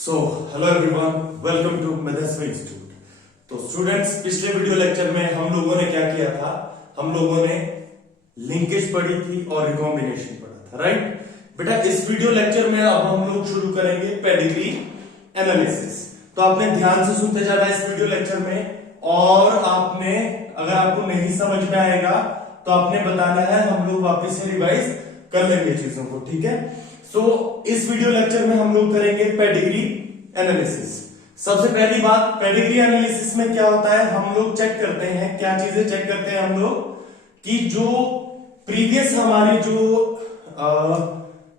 So hello everyone, welcome to Medhasvi institute. तो students, पिछले video lecture में हम लोगों ने क्या किया था? हम लोगों ने लिंकेज पढ़ी थी और रिकॉम्बिनेशन पढ़ा था, राइट बेटा। इस वीडियो लेक्चर में अब हम लोग शुरू करेंगे पेडिग्री एनालिसिस। तो आपने ध्यान से सुनते जाना इस वीडियो लेक्चर में, और आपने अगर आपको नहीं समझ में आएगा तो आपने बताना है, हम लोग वापस से रिवाइज कर लेंगे चीजों को, ठीक है। सो इस वीडियो लेक्चर में हम लोग करेंगे पेडिग्री एनालिसिस। सबसे पहली बात, पेडिग्री एनालिसिस में क्या होता है, हम लोग चेक करते हैं, क्या चीजें चेक करते हैं हम लोग, कि जो प्रीवियस हमारे जो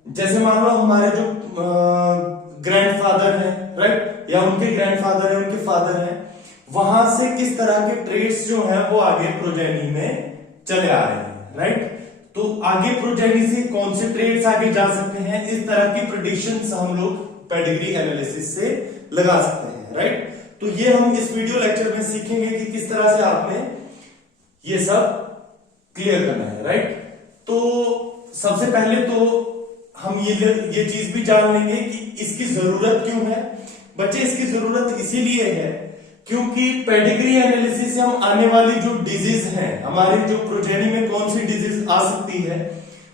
जैसे मान लो हमारे जो ग्रैंडफादर हैं, राइट, या उनके ग्रैंडफादर है, उनके फादर हैं, वहां से किस तरह के ट्रेड्स जो है वो आगे प्रोजेनी में चले आ रहे हैं, राइट। तो आगे प्रोजेनी से कौन से ट्रेड्स आगे जा सकते हैं, इस तरह की प्रेडिक्शंस हम लोग पेडिग्री एनालिसिस से लगा सकते हैं, राइट। तो ये हम इस वीडियो लेक्चर में सीखेंगे कि किस तरह से आपने ये सब क्लियर करना है, राइट। तो सबसे पहले तो हम ये चीज भी जान लेंगे कि इसकी जरूरत क्यों है। बच्चे, इसकी जरूरत इसीलिए है क्योंकि पेडिग्री एनालिसिस से हम आने वाली जो डिजीज है, हमारे जो प्रोजेनी में कौन सी डिजीज आ सकती है,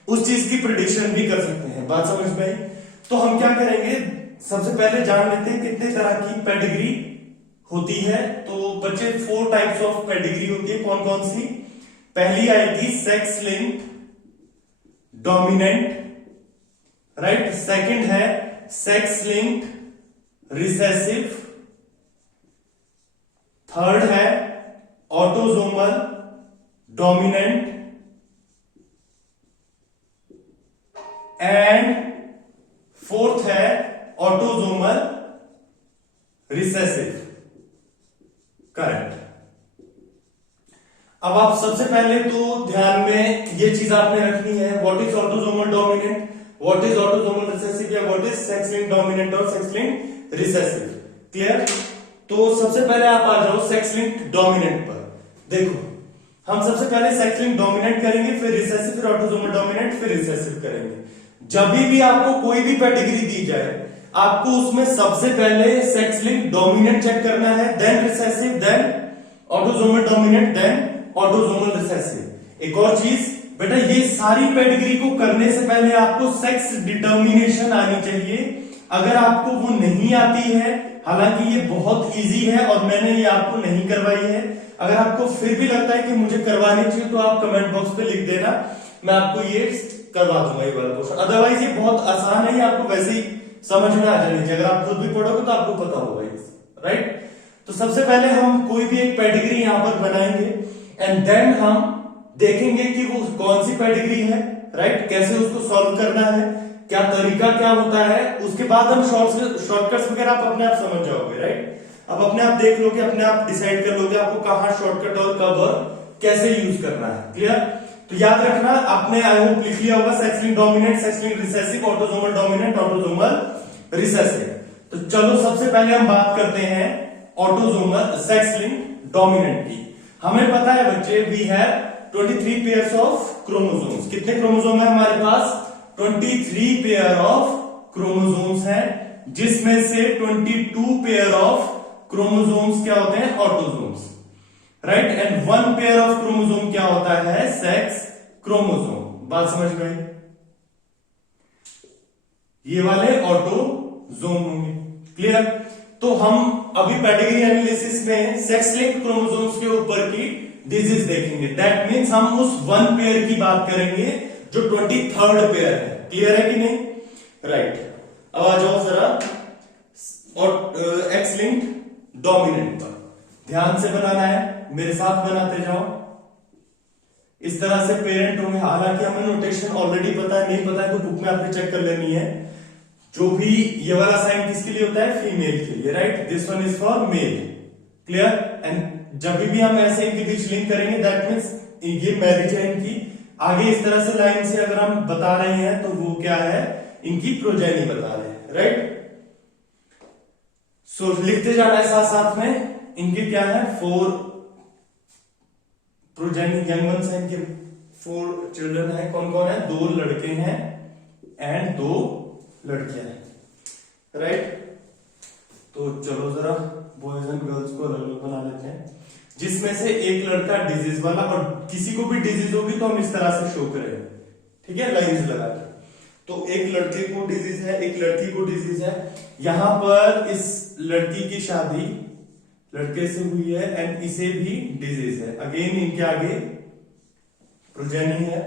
उस चीज की प्रेडिक्शन भी कर सकते हैं। बात समझ में आई? तो हम क्या करेंगे, सबसे पहले जान लेते हैं कितने तरह की पेडिग्री होती है। तो बच्चे, 4 टाइप्स ऑफ पेडिग्री होती है। कौन कौन सी? पहली आएगी sex linked dominant, right. Second है सेक्स लिंक्ड रिसेसिव। थर्ड है ऑटोजोमल डोमिनेंट, एंड फोर्थ है ऑटोजोमल रिसेसिव। करेक्ट। अब आप सबसे पहले तो ध्यान में ये चीज आपने रखनी है, what is autosomal dominant, what is autosomal recessive, या what is sex linked dominant और सेक्स लिंक्ड रिसेसिव। क्लियर? तो सबसे पहले आप आ जाओ सेक्स लिंक्ड डोमिनेंट पर। देखो, हम सबसे पहले सेक्स लिंक्ड डोमिनेंट करेंगे, फिर रिसेसिव, फिर ऑटोजोमल डोमिनेंट, फिर रिसेसिव करेंगे। जब भी आपको कोई भी पेडिग्री दी जाए, आपको उसमें सबसे पहले सेक्स लिंक्ड डोमिनेंट चेक करना है, then recessive, then autosomal dominant, then autosomal recessive. एक और चीज बेटा, ये सारी पेडिग्री को करने से पहले आपको सेक्स डिटर्मिनेशन आनी चाहिए। अगर आपको वो नहीं आती है, हालांकि ये बहुत इजी है और मैंने ये आपको नहीं करवाई है, अगर आपको फिर भी लगता है कि मुझे करवानी चाहिए तो आप कमेंट बॉक्स पे लिख देना, मैं आपको ये करवा दूंगा ये वाला क्वेश्चन। अदरवाइज ये बहुत आसान है, आपको वैसे ही समझ में आ जानी चाहिए। अगर आप खुद भी पढ़ोगे तो आपको पता होगा ये, राइट। तो सबसे पहले हम कोई भी एक पेडिग्री यहां पर बनाएंगे, एंड देन हम देखेंगे कि वो कौन सी पेडिग्री है, राइट, कैसे उसको सॉल्व करना है, क्या तरीका क्या होता है। उसके बाद हम शॉर्टकट्स वगैरह आप अपने आप समझ जाओगे, राइट। अब अपने आप देख लोगे, अपने आप डिसाइड कर लोगे आपको कहां शॉर्टकट और कब कैसे यूज करना है। क्लियर? तो याद रखना, आपने आई होप लिख लिया होगा sex linked dominant, sex linked recessive, autosomal dominant, autosomal recessive. तो चलो सबसे पहले हम बात करते हैं ऑटोजोमल सेक्स लिंक्ड डोमिनेंट की। हमें पता है बच्चे, we have 23 pairs of chromosomes. कितने क्रोमोसोम है हमारे पास? 23 पेयर ऑफ क्रोमोसोम्स हैं, जिसमें से 22 पेयर ऑफ क्रोमोसोम्स क्या होते हैं? Autosomes, right. And 1 pair of chromosome क्या होता है? Sex chromosome. बात समझ में आई? ये वाले ऑटोसोम होंगे। क्लियर? तो हम अभी पेडिग्री एनालिसिस में सेक्स लिंक्ड क्रोमोसोम्स के ऊपर की डिजीज देखेंगे। दैट मीन्स हम उस 1 पेयर की बात करेंगे जो 23rd पेयर है। क्लियर है कि नहीं? राइट। अब आ जाओ जरा और एक्स लिंक्ड डोमिनेंट पर। ध्यान से बनाना है, मेरे साथ बनाते जाओ। इस तरह से पेरेंट होंगे, हालांकि हमें नोटेशन ऑलरेडी पता है, नहीं पता है तो बुक में आपने चेक कर लेनी है। जो भी ये वाला साइन किसके लिए होता है? फीमेल के लिए, right. This one is for male. Clear? And जब भी हम ऐसे इनके बीच लिंक करेंगे, दैट मीन्स ये मैरिज है इनकी। आगे इस तरह से लाइन से अगर हम बता रहे हैं तो वो क्या है? इनकी प्रोजेनी बता रहे हैं, राइट। सो लिखते जाना है साथ साथ में। इनके क्या है? 4 प्रोजेनी यंग वंस है, इनके 4 चिल्ड्रन है। कौन कौन है? 2 लड़के हैं एंड 2 लड़कियां हैं, राइट। तो चलो जरा बॉयज एंड गर्ल्स को अलग अलग बना लेते हैं, जिसमें से एक लड़का डिजीज वाला, और किसी को भी डिजीज होगी तो हम इस तरह से शो करेंगे, ठीक है, लाइंस लगा के। तो एक लड़के को डिजीज है, एक लड़की को डिजीज है। यहां पर इस लड़की की शादी लड़के से हुई है एंड इसे भी डिजीज है। अगेन इनके आगे प्रोजेनी है।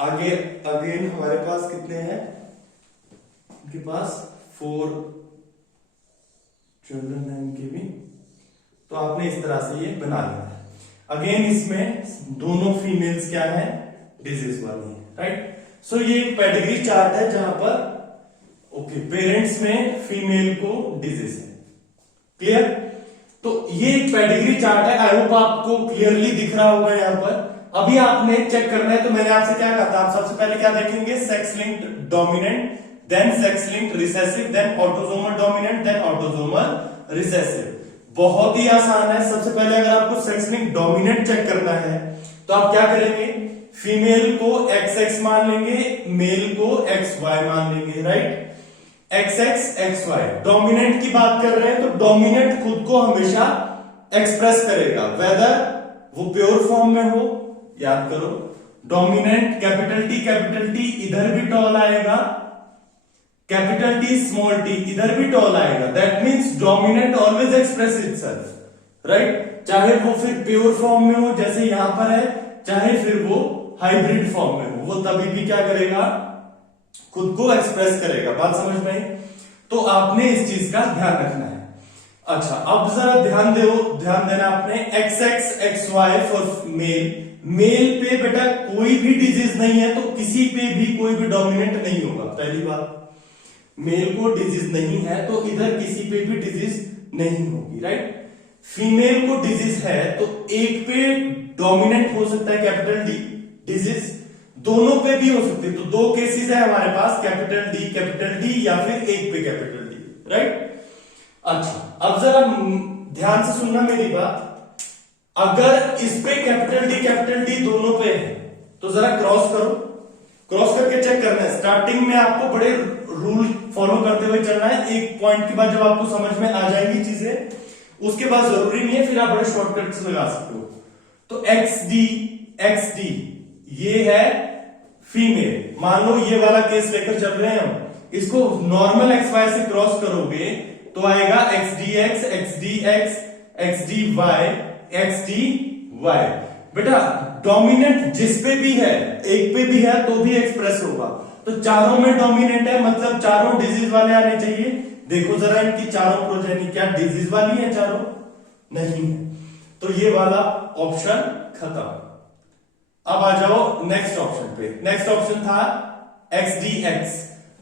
आगे अगेन हमारे पास कितने हैं, इनके पास 4 चिल्ड्रन है इनके भी। तो आपने इस तरह से ये बना लेना है। अगेन इसमें दोनों फीमेल्स क्या है, डिजीज वाली है, राइट। सो ये एक पेडिग्री चार्ट है जहां पर ओके पेरेंट्स में फीमेल को डिजीज है, क्लियर। तो ये एक पेडिग्री चार्ट है, आई होप आपको क्लियरली दिख रहा होगा यहां पर। अभी आपने चेक करना है, तो मैंने आपसे क्या कहा था, आप सबसे पहले क्या देखेंगे, sex linked dominant, then sex linked recessive, then autosomal dominant, then autosomal recessive. बहुत ही आसान है। सबसे पहले अगर आपको सेक्स लिंक्ड डोमिनेंट चेक करना है तो आप क्या करेंगे, फीमेल को XX मान लेंगे, मेल को XY मान लेंगे, राइट। XX XY डोमिनेंट की बात कर रहे हैं, तो डोमिनेंट खुद को हमेशा एक्सप्रेस करेगा, वेदर वो प्योर फॉर्म में हो, याद करो, डोमिनेंट कैपिटल टी इधर भी टॉल आएगा, कैपिटल टी स्मॉल टी इधर भी टॉल आएगा। That means dominant always express itself, right. चाहे वो फिर प्योर फॉर्म में हो जैसे यहां पर है, चाहे फिर वो हाइब्रिड फॉर्म में हो, वो तभी भी क्या करेगा, खुद को एक्सप्रेस करेगा। बात समझ में आई। तो आपने इस चीज का ध्यान रखना है। अच्छा, अब जरा ध्यान देना आपने, XX XY for male. Male पे बेटा कोई भी डिजीज नहीं है, तो किसी पे भी कोई भी डोमिनेंट नहीं होगा। पहली बात, मेल को डिजीज नहीं है तो इधर किसी पे भी डिजीज नहीं होगी, राइट। फीमेल को डिजीज है तो एक पे डोमिनेंट हो सकता है कैपिटल डी डिजीज, दोनों पे भी हो सकती है। तो 2 केसेस है हमारे पास, कैपिटल डी या फिर एक पे कैपिटल डी, राइट। अच्छा, अब जरा ध्यान से सुनना मेरी बात। अगर इस पे कैपिटल डी दोनों पे है तो जरा क्रॉस करो, क्रॉस करके चेक करना है। स्टार्टिंग में आपको बड़े रूल फॉलो करते हुए चलना है। एक पॉइंट के बाद जब आपको समझ में आ जाएंगी चीजें, उसके बाद जरूरी नहीं है, फिर आप बड़े शॉर्टकट्स लगा सकते हो। तो XD ये है फीमेल। मान लो ये वाला केस लेकर चल रहे हैं हम, इसको नॉर्मल XY से क्रॉस करोगे तो आएगा XDX, XDX, XDY, XDY। बेटा डोमिनेंट जिस पे भी है, एक पे भी है तो भी एक्सप्रेस होगा। तो चारों में डोमिनेंट है, मतलब चारों डिजीज वाले आने चाहिए। देखो जरा इनकी चारों प्रोजेनी क्या डिजीज वाली है, चारों नहीं है। तो ये वाला ऑप्शन खत्म। अब आ जाओ नेक्स्ट ऑप्शन पे। नेक्स्ट ऑप्शन था XDX,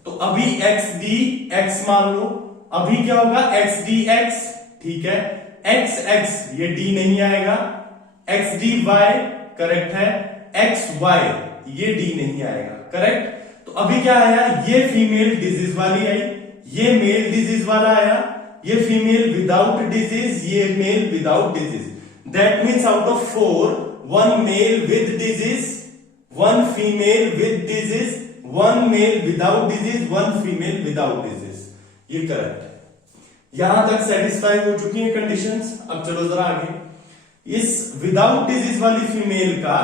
तो अभी XDX मान लो, अभी क्या होगा, XDX, ठीक है, XX ये D नहीं आएगा, XDY करेक्ट है, XY ये D नहीं आएगा, करेक्ट। तो अभी क्या आया, ये फीमेल डिजीज वाली आई, ये मेल डिजीज वाला आया, ये फीमेल विदाउट डिजीज, ये male without disease. That means out of 4, 1 male with disease, 1 female with disease, 1 male without disease, 1 female without disease. ये करेक्ट है। यहां तक सेटिस्फाई हो चुकी है कंडीशंस। अब चलो जरा आगे। इस विदाउट डिजीज वाली फीमेल का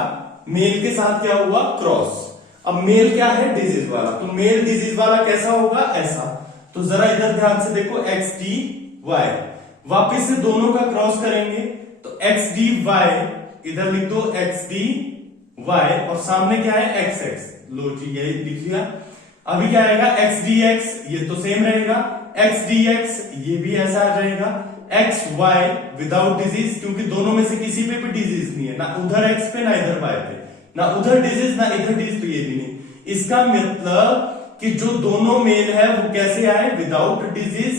मेल के साथ क्या हुआ, क्रॉस। अब मेल क्या है, डिजीज वाला, तो मेल डिजीज वाला कैसा होगा, ऐसा। तो जरा इधर ध्यान से देखो, XDY, वापिस से दोनों का क्रॉस करेंगे तो XDY, इधर लिख दो XDY, और सामने क्या है, XX। लो जी यही लिख लिया। अभी क्या आएगा, XDX, ये तो सेम रहेगा, XDX ये भी ऐसा आ जाएगा, XY विदाउट डिजीज, क्योंकि दोनों में से किसी पे भी डिजीज नहीं है, ना उधर X पे ना इधर Y पे, ना उधर डिजीज ना इधर डिजीज, तो ये भी नहीं। इसका मतलब कि जो दोनों मेल है वो कैसे आए, विदाउट डिजीज,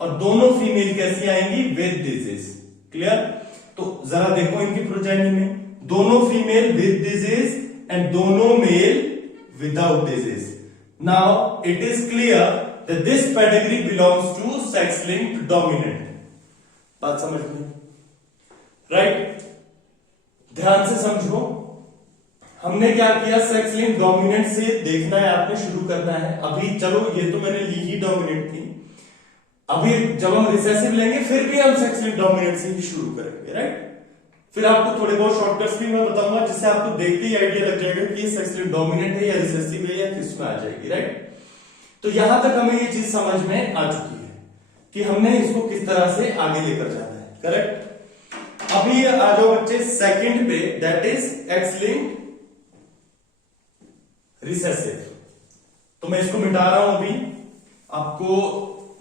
और दोनों फीमेल कैसी आएंगी, विद डिजीज। क्लियर। तो जरा देखो इनकी प्रोजेनी में, दोनों फीमेल विद डिजीज एंड दोनों male without disease. Now it is clear that this pedigree belongs to sex linked dominant. बात समझ में, राइट। ध्यान से समझो, हमने क्या किया, सेक्स लिंक्ड डोमिनेंट से देखना है आपने, शुरू करना है। अभी चलो ये तो मैंने ली ही डोमिनेंट थी, अभी जब हम रिसेसिव लेंगे फिर भी हम सेक्स लिंक्ड डोमिनेंट से ही शुरू करेंगे, राइट। फिर आपको थोड़े बहुत शॉर्टकट्स भी मैं बताऊंगा जिससे आपको देखते ही आइडिया लग जाएगा कि ये सेक्स लिंक्ड डोमिनेंट है या रिसेसिव है या किस में आ जाएगी, राइट। तो यहां तक हमें ये चीज समझ में आ चुकी है कि हमने इसको किस तरह से आगे लेकर जाना है, करेक्ट। अभी आ जाओ बच्चे सेकंड पे, that is x linked recessive. तो मैं इसको मिटा रहा हूं, अभी आपको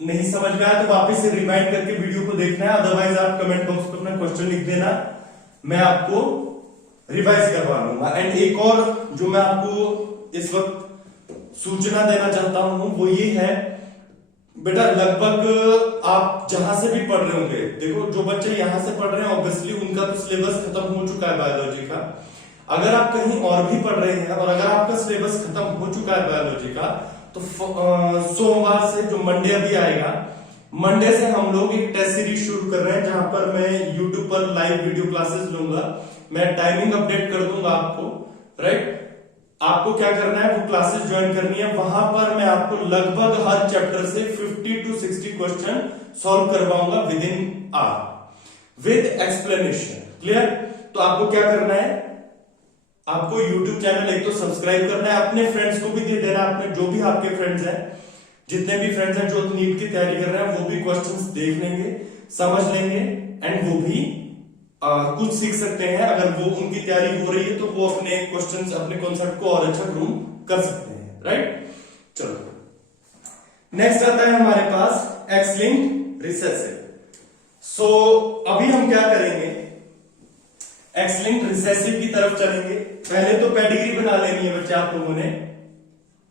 नहीं समझ में आया तो वापस से रिमाइंड करके वीडियो को देखना है, अदरवाइज आप कमेंट बॉक्स में अपना क्वेश्चन लिख देना, मैं आपको रिवाइज करवा लूंगा। एंड एक और जो मैं आपको इस वक्त सूचना देना चाहता हूं वो ये है, बेटा लगभग आप जहां से भी पढ़ रहे होंगे, देखो जो बच्चे यहां से पढ़ रहे हैं ऑब्वियसली उनका तो सिलेबस खत्म हो चुका है बायोलॉजी का। अगर आप कहीं और भी पढ़ रहे हैं और अगर आपका सिलेबस खत्म हो चुका है बायोलॉजी का, तो सोमवार से जो मंडे अभी आएगा, मंडे से हम लोग एक टेस्ट सीरीज शुरू कर रहे हैं जहां पर मैं यूट्यूब पर लाइव वीडियो क्लासेस लूंगा। मैं टाइमिंग अपडेट कर दूंगा आपको, राइट। आपको क्या करना है, वो क्लासेस ज्वाइन करनी है। वहां पर मैं आपको लगभग हर चैप्टर से 50 to 60 क्वेश्चन सॉल्व करवाऊंगा within hour with explanation, clear. तो आपको क्या करना है, आपको YouTube चैनल एक तो सब्सक्राइब करना है, अपने फ्रेंड्स को भी दे देना, अपने जो भी आपके फ्रेंड्स हैं, जितने भी फ्रेंड्स हैं जो नीट की तैयारी कर रहे हैं वो भी क्वेश्चंस देख लेंगे, समझ लेंगे एंड वो भी कुछ सीख सकते हैं। अगर वो उनकी तैयारी हो रही है तो वो अपने क्वेश्चंस, अपने कॉन्सेप्ट को और अच्छा ग्रूम कर सकते हैं, राइट। चलो नेक्स्ट आता है हमारे पास एक्स लिंक्ड रिसेसिव। सो अभी हम क्या करेंगे, एक्स लिंक्ड रिसेसिव की तरफ चलेंगे। पहले तो पेडिग्री बना लेनी है बच्चे आप लोगों ने,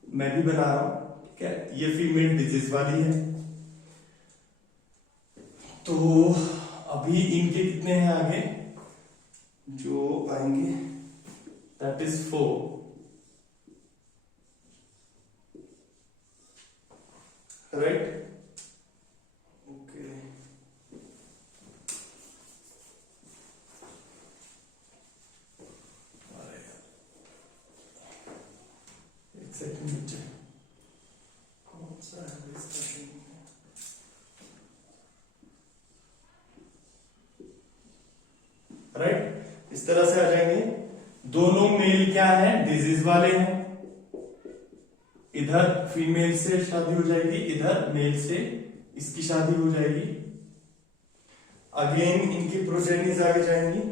मैं भी बना रहा हूं, ठीक है। ये फीमेल डिजीज वाली है, तो अभी इनके कितने हैं आगे जो आएंगे, दैट इज 4, राइट। ओके, एक सेकंड बच्चे, कौन सा है इसका, राइट। इस तरह से आ जाएंगे। दोनों मेल क्या है, डिजीज वाले हैं, इधर फीमेल से शादी हो जाएगी, इधर मेल से इसकी शादी हो जाएगी। अगेन इनकी प्रोजेनीज आगे जाएंगी,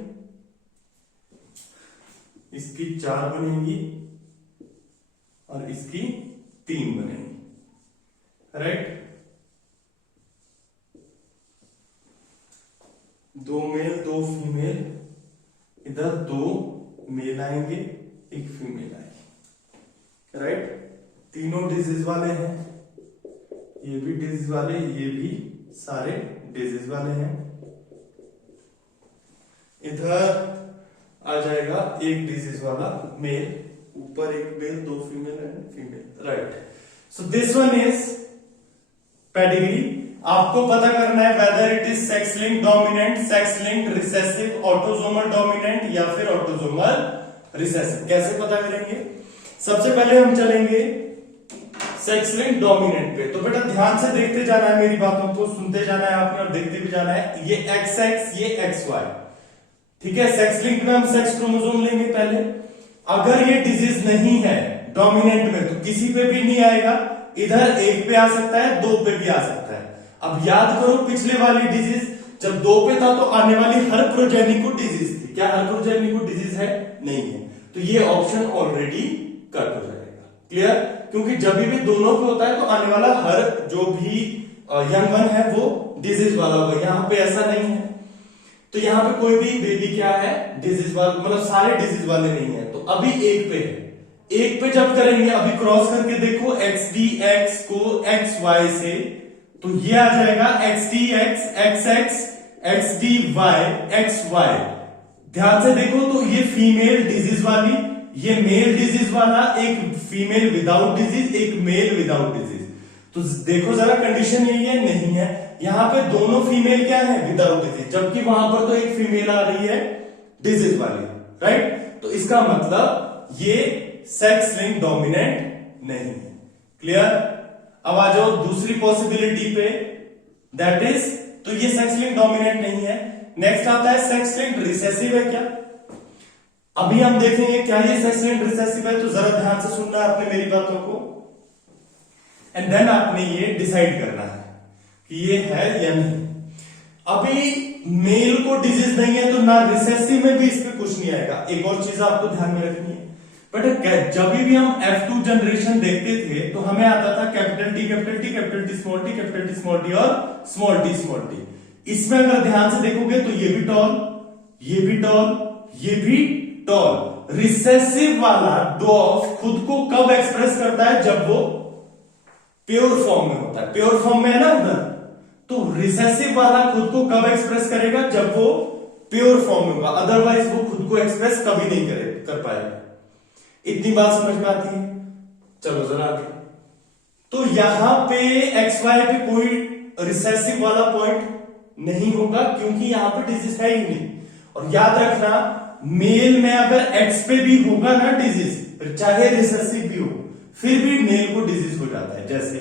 इसकी 4 बनेंगी और इसकी 3 बनेंगी, राइट। 2 मेल 2 फीमेल, इधर 2 मेल आएंगे, एक फीमेल आएगी, राइट। तीनों डिजीज वाले हैं, ये भी डिजीज वाले, ये भी सारे डिजीज वाले हैं। इधर आ जाएगा एक डिजीज वाला मेल, ऊपर एक male 2 female and female, right. So this one is pedigree. आपको पता करना है whether it is sex linked dominant, sex linked recessive, autosomal dominant या फिर ऑटोसोमल रिसेसिव। कैसे पता करेंगे, सबसे पहले हम चलेंगे सेक्स लिंक्ड डोमिनेंट पे। तो बेटा ध्यान से देखते जाना है, मेरी बातों को सुनते जाना है आपने और देखते भी जाना है। ये XX, ये XY, ठीक है। सेक्स लिंक्ड में हम सेक्स क्रोमोसोम लेंगे पहले। अगर ये डिजीज नहीं है डोमिनेंट में तो किसी पे भी नहीं आएगा, इधर 1 पे आ सकता है, 2 पे भी आ सकता है। अब याद करो पिछले वाली डिजीज जब 2 पे था तो आने वाली हर प्रोजेनी को डिजीज थी, क्या हर प्रोजेनी को डिजीज है, नहीं है। तो ये ऑप्शन ऑलरेडी कट हो जाएगा, क्लियर। क्योंकि जब भी दोनों पे होता है तो आने वाला हर जो भी यंग वन है वो डिजीज वाला होगा, यहां पे ऐसा नहीं है। तो यहां पे कोई भी बेबी क्या है, डिजीज वाला, मतलब सारे डिजीज वाले नहीं है। तो अभी 1 पे है, 1 पे जब करेंगे, अभी क्रॉस करके देखो XDX को XY से, तो ये आ जाएगा XDX XX XDY XY। ध्यान से देखो तो ये फीमेल डिजीज वाली, ये मेल डिजीज वाला, एक फीमेल विदाउट डिजीज, एक मेल विदाउट डिजीज। तो देखो जरा कंडीशन यही है, नहीं है। यहां पे दोनों फीमेल क्या है, विदाउट डिजीज, जबकि वहां पर तो एक फीमेल आ रही है डिजीज वाली, राइट। तो इसका मतलब ये सेक्स लिंक डोमिनेंट नहीं है, क्लियर। अब आ जाओ दूसरी पॉसिबिलिटी पे, दैट इज, तो ये सेक्स लिंक डोमिनेंट नहीं है। नेक्स्ट आता है सेक्स लिंक रिसेसिव है क्या? अभी हम देखेंगे क्या ये सेक्स लिंक रिसेसिव है, तो जरा ध्यान से सुनना है आपने मेरी बातों को, एंड देन आपने ये डिसाइड करना है कि ये है या नहीं। अभी मेल को डिजीज नहीं है तो ना रिसेसिव में भी इस पे कुछ नहीं आएगा। एक और चीज आपको ध्यान में रखनी है, बट जब भी हम F2 जनरेशन देखते थे तो हमें आता था capital T capital T capital T small T capital T small T और स्मॉल टी स्मॉल टी। इसमें अगर ध्यान से देखोगे तो ये भी टॉल, ये भी टॉल, ये भी टॉल। रिसेसिव वाला डॉफ खुद को कब एक्सप्रेस करता है? जब वो प्योर फॉर्म में होता है। प्योर फॉर्म में है ना उधर, तो रिसेसिव वाला खुद को कब एक्सप्रेस करेगा? जब वो प्योर फॉर्म में होगा, अदरवाइज वो खुद को एक्सप्रेस कभी नहीं कर पाएगा। इतनी बात समझ में आती है? चलो जरा आगे। तो यहां पे एक्स वाई पे कोई रिसेसिव वाला पॉइंट नहीं होगा क्योंकि यहां पे डिजीज है ही नहीं। और याद रखना, मेल में अगर एक्स पे भी होगा ना डिजीज, चाहे रिसेसिव भी हो, फिर भी मेल को डिजीज हो जाता है। जैसे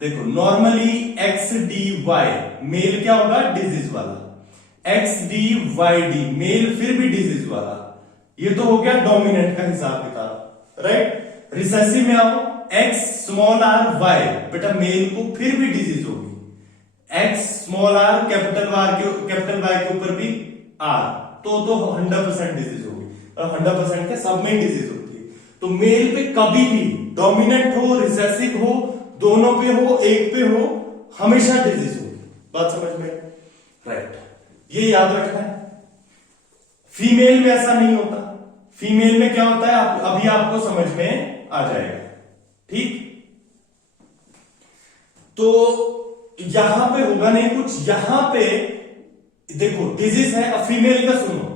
देखो, normally X D Y male क्या होगा? डिजीज वाला। X D Y D male फिर भी डिजीज वाला। ये तो हो गया डोमिनेंट का हिसाब किताब, राइट। रिसेसिव में आओ, एक्स स्मॉल आर वाई, बेटा मेल को फिर भी डिजीज होगी। X small R capital Y के ऊपर भी आर, तो 100% डिजीज होगी। और 100% के सब में डिजीज होती है। तो मेल पे कभी भी डोमिनेंट हो, रिसेसिव हो, दोनों पे हो, एक पे हो, हमेशा डिजीज होगी। बात समझ में? राइट, ये याद रखना है। फीमेल में ऐसा नहीं होता। फीमेल में क्या होता है अभी आपको समझ में आ जाएगा, ठीक। तो यहां पे होगा नहीं कुछ, यहां पे देखो डिजीज है। अब फीमेल का सुनो,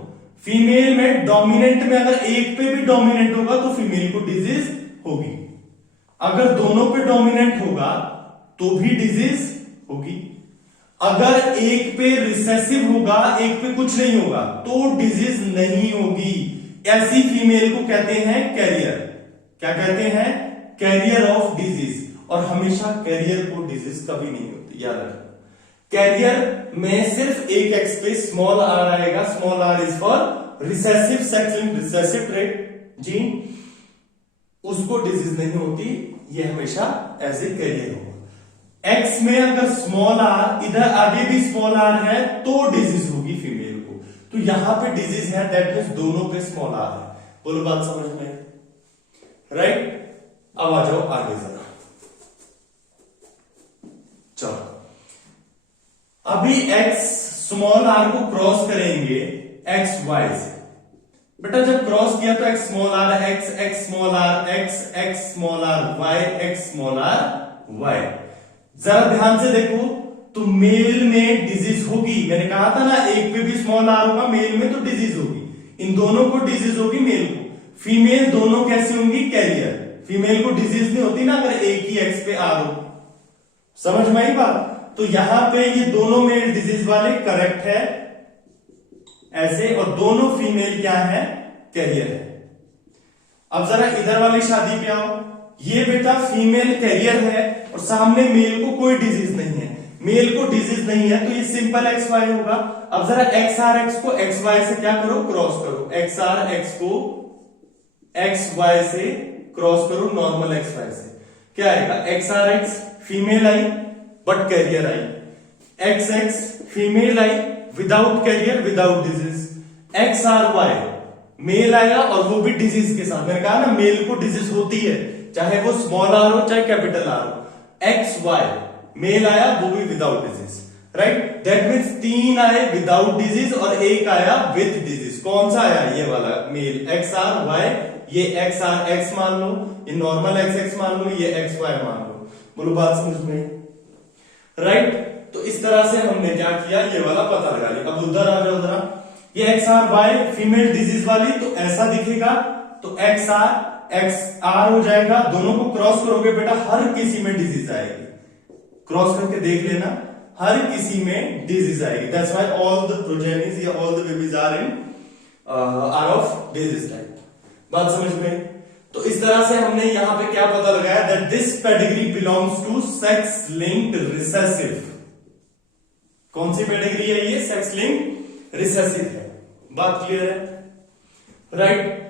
फीमेल में डोमिनेंट में अगर एक पे भी डोमिनेंट होगा तो फीमेल को डिजीज होगी। अगर दोनों पे डोमिनेंट होगा तो भी डिजीज होगी। अगर एक पे रिसेसिव होगा, एक पे कुछ नहीं होगा, तो डिजीज नहीं होगी। ऐसी फीमेल को कहते हैं कैरियर। क्या कहते हैं? Carrier of disease. और हमेशा कैरियर को डिजीज कभी नहीं होती, याद रखना। कैरियर में सिर्फ एक एक्स पे स्मॉल आर आएगा। Small R is for recessive sex linked recessive trait gene, उसको डिजीज नहीं होती, ये हमेशा एज ए कैरियर होगा। एक्स में अगर स्मॉल आर, इधर आगे भी स्मॉल आर है, तो डिजीज होगी फीमेल को। तो यहां पे डिजीज है, दैट मीन्स दोनों पे स्मॉल आर है। बोलो बात समझ में? राइट। अब आ जाओ आगे जरा। चलो, अभी एक्स स्मॉल आर को क्रॉस करेंगे एक्स वाई से। बेटा जब क्रॉस किया तो X small R X, X small R X, X small R Y, X small R Y. जरा ध्यान से देखो, तो मेल में डिजीज होगी। मैंने कहा था ना, एक पे भी स्मॉल आर होगा मेल में तो डिजीज होगी। इन दोनों को डिजीज होगी मेल को। फीमेल दोनों कैसी होंगी? कैरियर। फीमेल को डिजीज नहीं होती ना अगर एक ही एक्स पे आर हो। समझ में आई बात? तो यहां पे ये दोनों मेल डिजीज वाले करेक्ट है ऐसे, और दोनों फीमेल क्या है? कैरियर है। अब जरा इधर वाली शादी पे आओ। ये बेटा फीमेल कैरियर है और सामने मेल को कोई डिजीज नहीं है। मेल को डिजीज नहीं है तो ये सिंपल एक्स वाई होगा। अब जरा एक्स आर एक्स को एक्स वाई से क्या करो? क्रॉस करो। एक्स आर एक्स को एक्स वाई से क्रॉस करो, नॉर्मल एक्स वाई से। क्या आएगा? एक्स आर एक्स फीमेल आई बट कैरियर आई। एक्स एक्स फीमेल आई without carrier, without disease. X R Y male आया और वो भी डिजीज के साथ। मैंने कहा ना मेल को डिजीज होती है, चाहे वो स्मॉल आर हो चाहे कैपिटल आर हो। एक्स वाई मेल आया, वो भी without disease, right. That means 3 आए विदाउट डिजीज और 1 आया विद डिजीज। कौन सा आया? ये वाला मेल एक्स आर वाई। ये एक्स आर एक्स मान लो, ये नॉर्मल एक्स एक्स मान लो, ये एक्स वाई मान लो। बोलो बात समझ में? राइट। तो इस तरह से हमने क्या किया, ये वाला पता लगा लिया। अब उधर आ जाओ जरा। ये X R Y female disease वाली, तो ऐसा दिखेगा, तो एक्स आर हो जाएगा। दोनों को क्रॉस करोगे बेटा, हर किसी में डिजीज आएगी। क्रॉस करके देख लेना, हर किसी में डिजीज आएगी। That's why all the progenies या all the babies are of disease type. बात समझ में? तो इस तरह से हमने यहां पे क्या पता लगाया, that this pedigree belongs to sex linked recessive. कौन सी पेडिग्री है ये? सेक्स लिंक्ड रिसेसिव है। बात क्लियर है? राइट।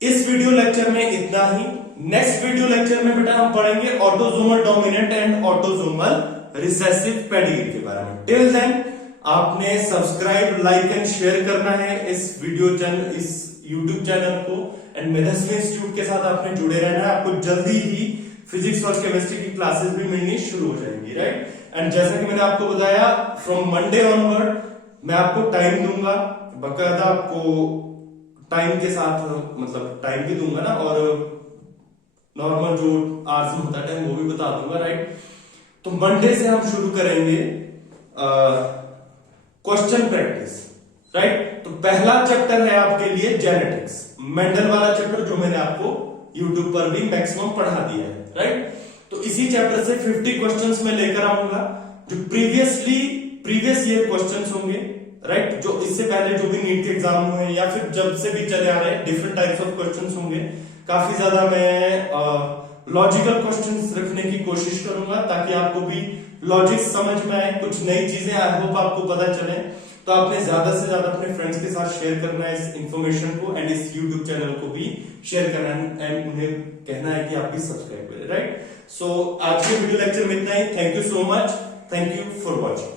इस वीडियो लेक्चर में इतना ही। नेक्स्ट वीडियो लेक्चर में बेटा हम पढ़ेंगे autosomal dominant and autosomal recessive pedigree के बारे में। टिल देन आपने सब्सक्राइब, लाइक एंड शेयर करना है इस वीडियो चैनल, इस यूट्यूब चैनल को, एंड मेधाश्री इंस्टीट्यूट के साथ आपने जुड़े रहना है। आपको जल्दी ही फिजिक्स और केमिस्ट्री की क्लासेस भी मिलनी शुरू हो जाएंगी, राइट। एंड जैसा कि मैंने आपको बताया, फ्रॉम मंडे ऑनवर्ड मैं आपको टाइम दूंगा, बकायदा आपको टाइम के साथ, मतलब टाइम भी दूंगा ना, और नॉर्मल जो आवर्स में होता है टाइम वो भी बता दूंगा, राइट। तो मंडे से हम शुरू करेंगे क्वेश्चन प्रैक्टिस, राइट। तो पहला चैप्टर है आपके लिए जेनेटिक्स, मेंडल वाला चैप्टर जो मैंने आपको यूट्यूब पर भी मैक्सिमम पढ़ा दिया है, राइट। तो इसी चैप्टर से 50 क्वेश्चंस मैं लेकर आऊंगा जो प्रीवियस ईयर क्वेश्चंस होंगे, राइट। जो इससे पहले जो भी नीट के एग्जाम हुए या फिर जब से भी चले आ रहे हैं, डिफरेंट टाइप्स ऑफ क्वेश्चंस होंगे। काफी ज्यादा मैं लॉजिकल क्वेश्चंस रखने की कोशिश करूंगा ताकि आपको भी लॉजिक समझ में आए, कुछ नई चीजें आई होप आपको पता चले। तो आपने ज्यादा से ज्यादा अपने फ्रेंड्स के साथ शेयर करना है इस इंफॉर्मेशन को, एंड इस यूट्यूब चैनल को भी शेयर करना है, एंड उन्हें कहना है कि आप भी सब्सक्राइब करें, राइट। सो आज के वीडियो लेक्चर में इतना ही। Thank you so much, thank you for watching.